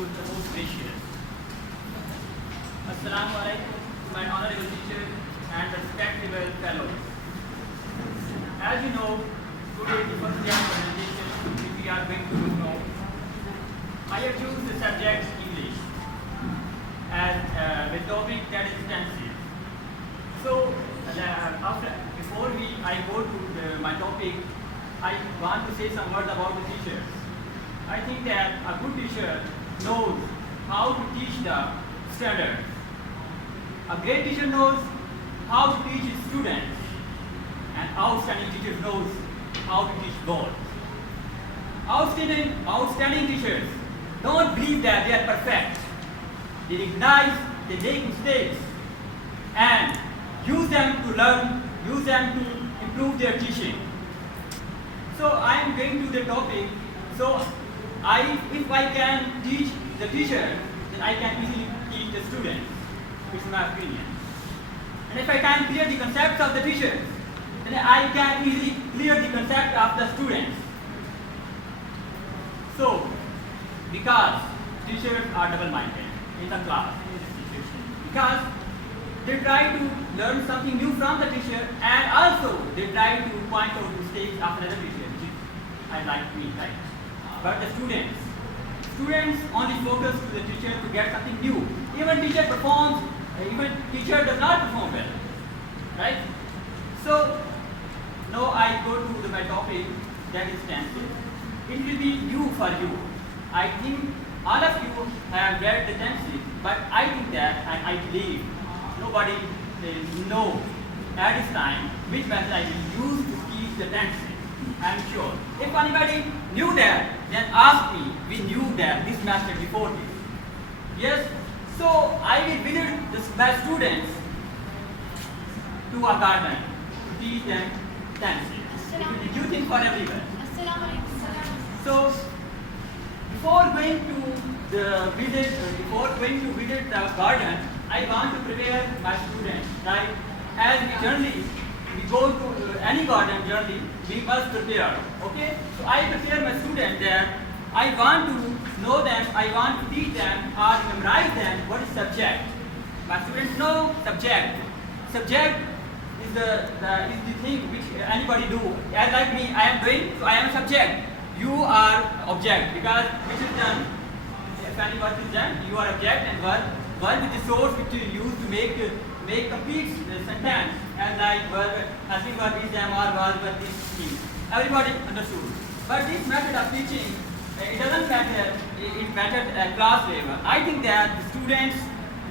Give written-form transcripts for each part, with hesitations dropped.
should the most gracious. Assalamu alaikum, my honorable teacher and respectable fellows. As you know, today the first day of presentation which we are going to do now. I have chosen the subject English as the topic that is intensive. So, before I go to my topic, I want to say some words about the teachers. I think that a good teacher knows how to teach the standards. A great teacher knows how to teach his students, and outstanding teacher knows how to teach God. Outstanding teachers don't believe that they are perfect. They recognize they make mistakes and use them to learn, use them to improve their teaching. So I am going to the topic. So if I can teach the teacher, then I can easily teach the students. It's my opinion. And if I can clear the concepts of the teacher, then I can easily clear the concept of the students. So, because teachers are double-minded in the class, in this situation, because they try to learn something new from the teacher, and also they try to point out mistakes of another teacher, which is I like me, right? But the students only focus to the teacher to get something new. Even teacher does not perform well, right? So now I go to my topic, that is tenses. It will be new for you. I think all of you have read the tenses, but I think that I believe nobody know at this time which method I will use to teach the tenses. I am sure. If anybody knew that, then ask me. We knew that this method before this. Yes. So I will visit my students to a garden to teach them tenses. It will be new thing for everyone. So before going to visit the garden, I want to prepare my students. Right? As we go to any garden journey, we must prepare. Okay? So I prepare my students that I want to know them, I want to teach them or memorize them what is subject. My students know subject. Subject is the thing which anybody do. As like me, I am doing, so I am a subject. You are object because which is done. If any work is done, you are object, and verb is the source which you use to make complete sentence. As like verb, helping verb is them or verb is thing. Everybody understood. But this method of teaching, it doesn't matter. It matters at class level. I think that the students,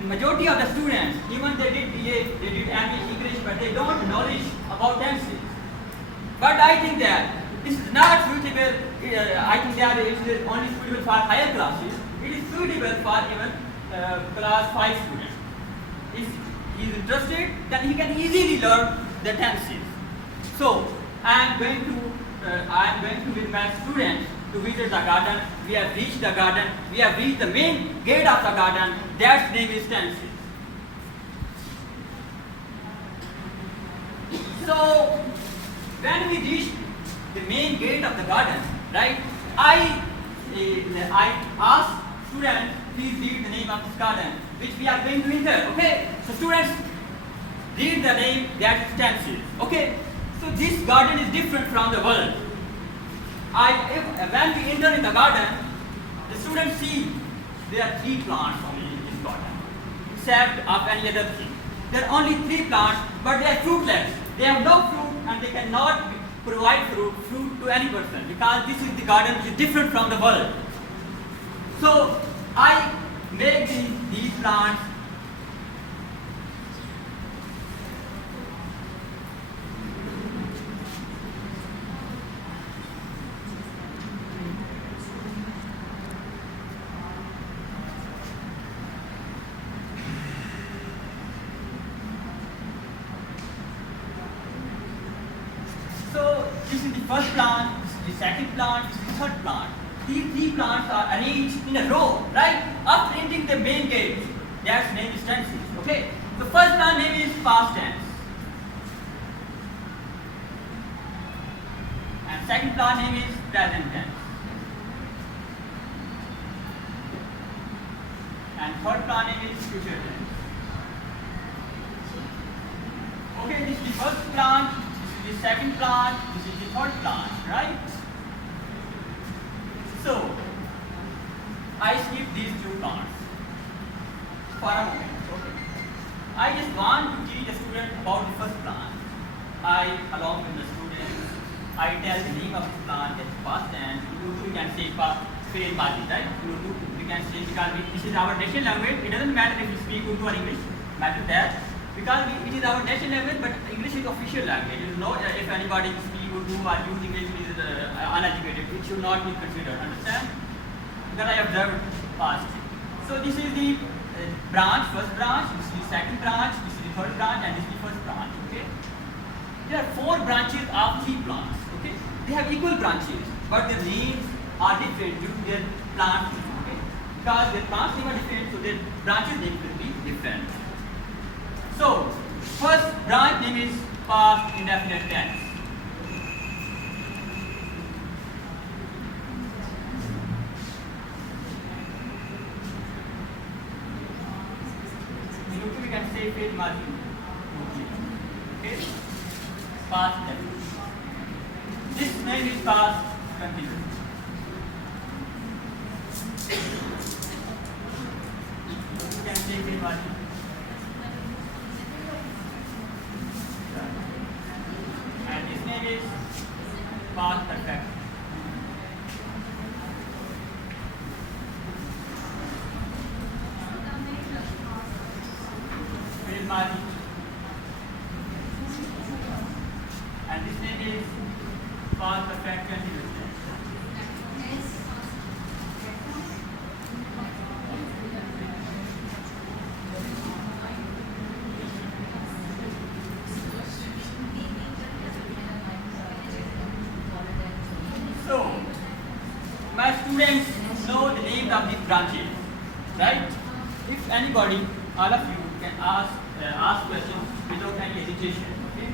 majority of the students, even they did BA, they did MA English, but they don't knowledge about tenses. But I think that this is not suitable. I think that it is only suitable for higher classes. It is suitable for even class 5 students. If he is interested, then he can easily learn the tenses. So I am going to with my students to visit the garden. We have reached the garden. We have reached the main gate of the garden. That's name is tenses. So when we reach the main gate of the garden, right? I ask students, please read the name of this garden, which we are going to enter. Okay? So students, read the name, that is tenses. Okay? So this garden is different from the world. When we enter in the garden, the students see there are 3 plants only in this garden, except of any other thing. There are only 3 plants, but they are fruitless. They have no fruit, and they cannot provide fruit to any person, because this is the garden which is different from the world. So I make these plants this is the first plant, this is the second plant, this is the third plant. These 3 plants are arranged in a row, right? After entering the main gate, that's name is tenses. Okay? The first plant name is past tense. And second plant name is present tense. and third plan name is future tense. Okay, this is the first plant, this is the second plant, this is the third plant, right? So, I skip these two plants for a moment. Okay. I just want to teach the student about the first plant. Along with the students, I tell the name of the plant, that's past tense. In Urdu, we can say fail madi, right? In Urdu, we can say because this is our national language. It doesn't matter if you speak Urdu or English, matter that. Because it is our national language, but English is official language. You know, if anybody speaks Urdu or use English, it is uneducated. It should not be considered. Understand? Because I observed past. So this is the branch, first branch. This is the second branch. This is the third branch, and this is the first branch. Okay. There are 4 branches of 3 plants. Okay. They have equal branches, but their names are different due to their plant name. Okay. Because their plants name are different, so their branches name will be different. So, first branch name is past indefinite tense. In Urdu we can say fail madi. Okay? Past tense. This name is past continuous. You can say fail madi. And this name is past perfect. Fail madi. And this name is past perfect continuous tense. So, my students know the names of these branches, right? If anybody, all of you can ask questions without any hesitation. Okay.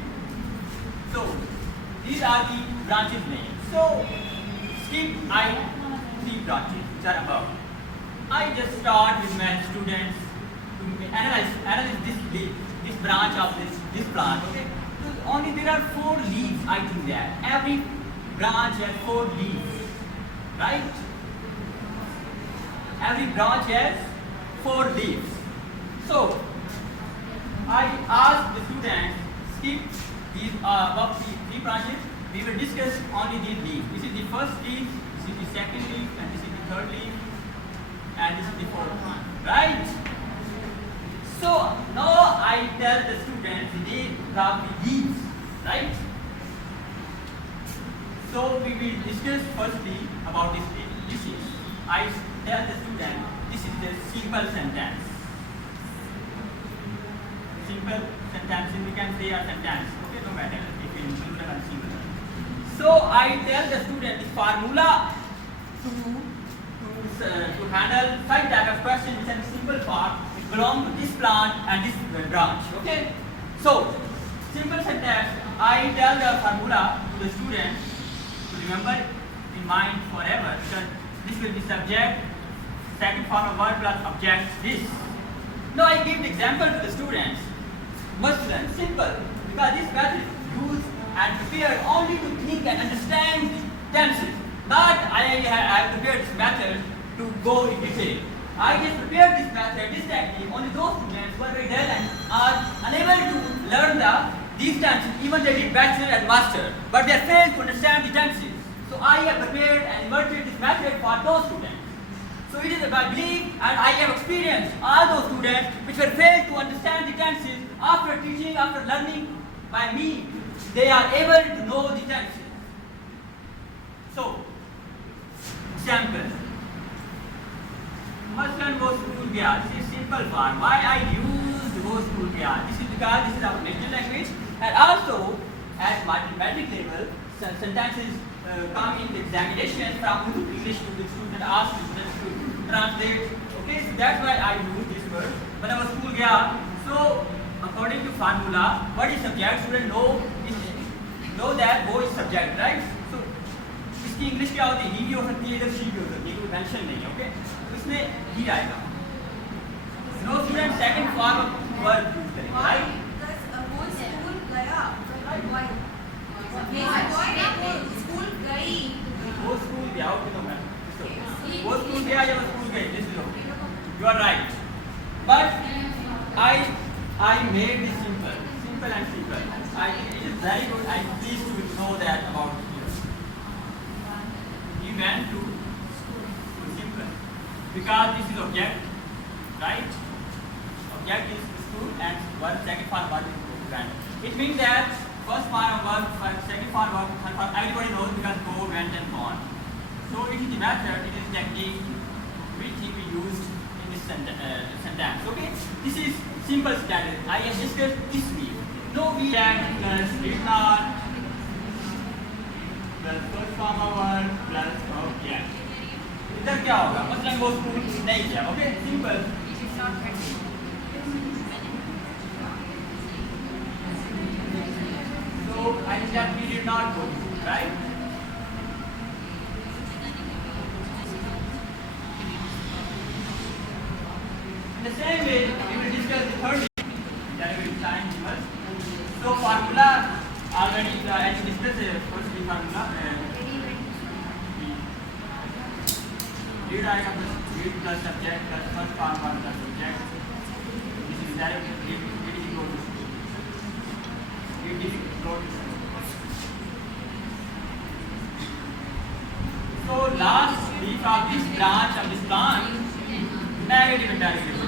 So, these are the branches names. So, skip 3 branches which are above. I just start with my students to analyze this branch of this plant. Okay. So only there are 4 leaves. I think that every branch has 4 leaves, right? Every branch has 4 leaves. So I ask the students skip these above 3 branches. We will discuss only these leaves. This is the first leaf, this is the second leaf, and this is the third leaf, and this is the fourth one, right? So now I tell the students the names of the leaves, right? So we will discuss firstly about this leaf. This is, I tell the student, this is the simple sentence. Simple sentence, we can say a sentence, okay, no matter if you include a single. So I tell the student the formula to handle such type of question which is a simple part, it belongs to this plant and this branch, okay. So simple sentence, I tell the formula to the student to remember in mind forever, because this will be subject, second form of verb plus object, this. Now I give the example to the students. Must learn, simple, because this method is used and prepared only to think and understand the tenses. Not I have prepared this method to go in detail. I just prepared this method, this technique, only those students who are very dull and are unable to learn these tenses, even they did bachelor and master, but they failed to understand the tenses. So I have prepared and inverted this method for those students. So it is my belief, and I have experienced all those students which were failed to understand the tenses. After teaching, after learning by me, they are able to know the tenses. So, example. Maslan wo school gaya. This is simple form. Why I use wo school gaya? This is because this is our national language, and also at mathematics level, sentences come in the examination from English to the student, ask the students to translate. Okay, so that's why I use this word. When I was school gaya, so according to formula, what is subject? Student know that wo is subject, right? So इसकी English क्या होती है? ही भी हो सकती है, इधर she भी हो सकती है, कोई मेंशन नहीं है, ओके? तो इसमें ही आएगा. No student second form of verb use करेंगे, right? वो स्कूल गया, why? स्कूल गई. वो स्कूल गया, ओके तो मैं वो स्कूल गया या वो स्कूल गई, this is okay. You are right. But I made this simple and simple. It is very good. I am pleased to know that about you. We went to simple because this is object, right? Object is school and one second form verb is went. It means that first form of verb, second form of verb, third form, everybody knows because go, went and gone. So it is the method, it is the technique which we used in this sentence. Okay, this is simple standard. I have discussed this week. No, we can plus did not plus first form of verb plus object. इधर क्या होगा? मतलब वो school नहीं गया. Okay, simple. So I think that we did not go, right? In the same way, we will discuss the third derivative sign inverse. So formula already as we discussed first the formula. Read item plus subject plus first form one plus subject. This is derivative. It is equal to. It is equal to. So last leaf of this branch of this plant, negative and derivative.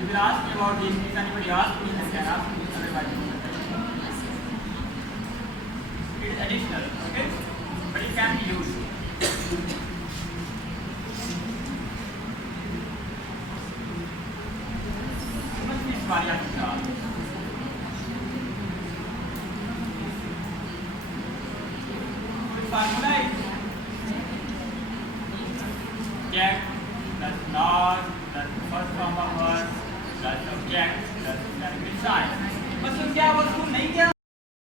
You will ask me about this. If anybody asks me, I can ask me. Otherwise, it is additional, okay? But it can be used. Must be variation. The formula is get plus not plus